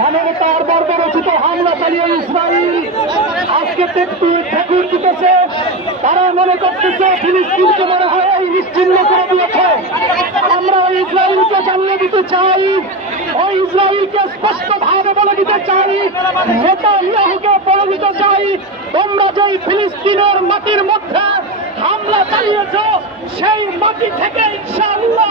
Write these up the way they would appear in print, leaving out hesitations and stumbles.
মানবতার বর্বরচিত হামলা চালিয়ে ইসরায়েল আজকে ঠেকুর দিতেছে। তারা মনে করতেছে ফিলিস্তিনকে মনে হয় এই নিশ্চিহ্ন করে দিয়েছে। আমরা ইসরায়েলকে জানিয়ে দিতে চাই, ওই ইসরায়েলকে স্পষ্ট ভাবে বলে দিতে চাই, নেতানিয়াহুকে বলে দিতে চাই, তোমরা যেই ফিলিস্তিনের মাটির মধ্যে হামলা চালিয়েছ সেই মাটি থেকে ইনশাআল্লাহ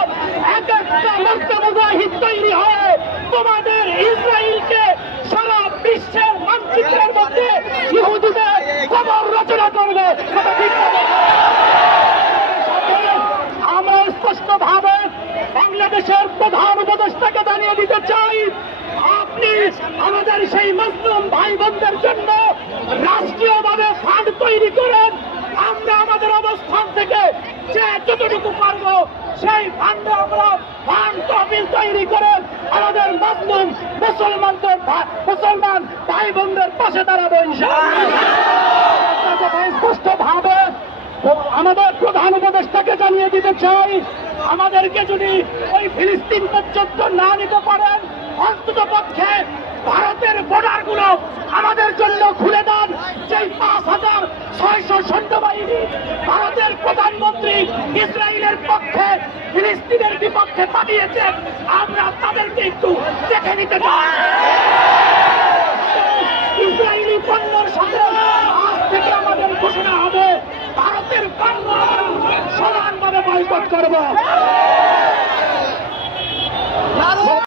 এক একটা মর্তে মুজাহিদ তৈরি হয়ে তোমাদের ইসরায়েলকে সারা বিশ্বের মানচিত্রের মধ্যে ইহুদিদের খবর রচনা করবে। আমরা স্পষ্ট ভাবে বাংলাদেশের প্রধান উপদেষ্টাকে জানিয়ে দিতে চাই, আপনি আমাদের সেই মুসলিম ভাই বোনদের জন্য রাষ্ট্রীয়ভাবে ফান্ড তৈরি করেন। আমরা আমাদের অবস্থান থেকে যে যতটুকু পারবো সেই ফান্ডে আমরা ফান্ড তহবিল তৈরি করেন আমাদের মুসলিম মুসলমান ভাই বোনদের পাশে দাঁড়াবো ইনশাআল্লাহ। স্পষ্ট ভাবে আমাদের প্রধান উপদেষ্টাকে জানিয়ে দিতে চাই, আমাদেরকে যদি ওই ফিলিস্তিন পর্যন্ত না নিতে পারেন, অন্তত পক্ষে ভারতের বর্ডার গুলো আমাদের জন্য খুলে দেন। যেই ৫,৬০০ সৈন্যবাহিনী ভারতের প্রধানমন্ত্রী ইসরায়েলের পক্ষে ফিলিস্তিনের বিপক্ষে পাঠিয়েছেন, আমরা তাদেরকে একটু দেখে নিতে চাই। ইসরায়েলি পণ্যের সাথে আজ থেকে আমাদের ঘোষণা হবে ভারতের পণ্য সমানভাবে বয়কট করব।